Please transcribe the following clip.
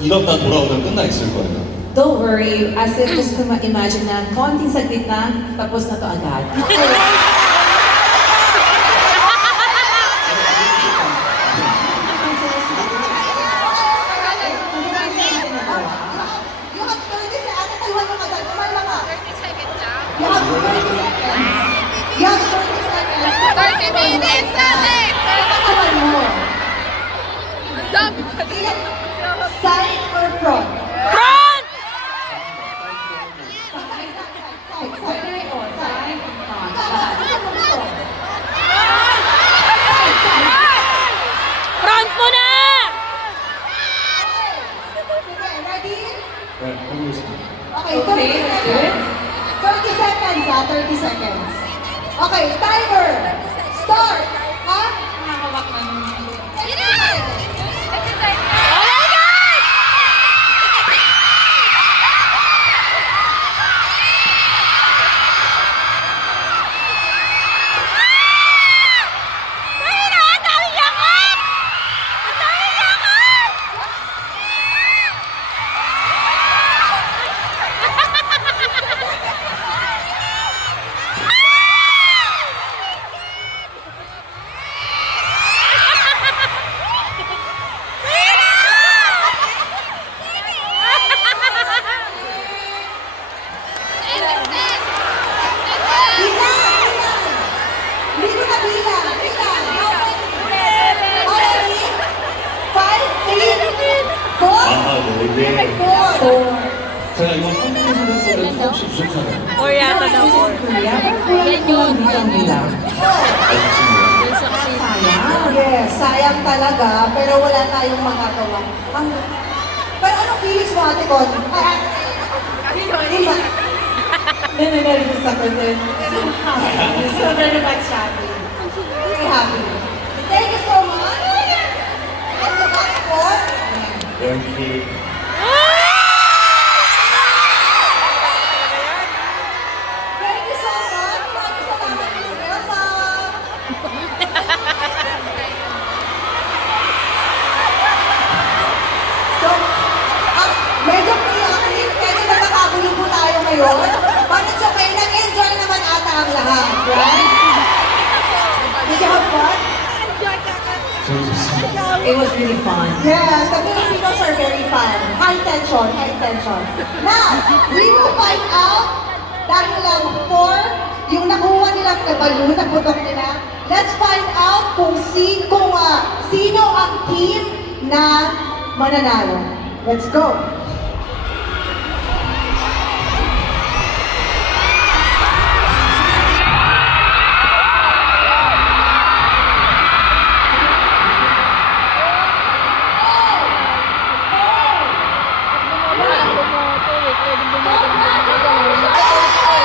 이렇다 돌아오면 끝나 있을 거예요. Don't worry, as if just imagine na konting saglit na, tapos na to agad. You have 30 seconds. 30 minutes, ate! Katawan mo. Side or front? Front! Side or side? Front mo na! Okay, ready? 네, 해보겠습니다. Okay, Okay, 30 that's good. seconds. 30 seconds, 30 seconds. Okay, timer. Start. Ha? Nakakawak ng... Oh my God! Dali na! Ang daming yakap! Ang daming yakap! Bilang, bilang. Hindi ko na bilang. Bilang. Okay, 5, 3, 4, 네. 4. 제가 이거 한국에서 했을 때 수없이 부족하네요. Or yata na or. Korea, pero kulang dito ang bilang. 알겠습니다. Sayang. Yes, sayang talaga, pero wala tayong magagawa. Pero anong feelings mo, Ate Con? Di ba? Nananervous ako din. So very much happy. Very happy. Thank you so much. And the back for Thank you. thank you so much. Maraming salamat, Miss Elma. So, medyo chaotic, medyo nagkakagulo po tayo ngayon. But it's okay, nag-enjoy naman ata ang lahat, right? Did you have fun? 재밌었습니다. It was really fun. Yes, the Filipinos are very fun. High tension, high tension. Now, we will find out dahil lang 4, yung nakuha nilang na balloon, naputok nila. Let's find out kung sino ang team na mananalo. Let's go.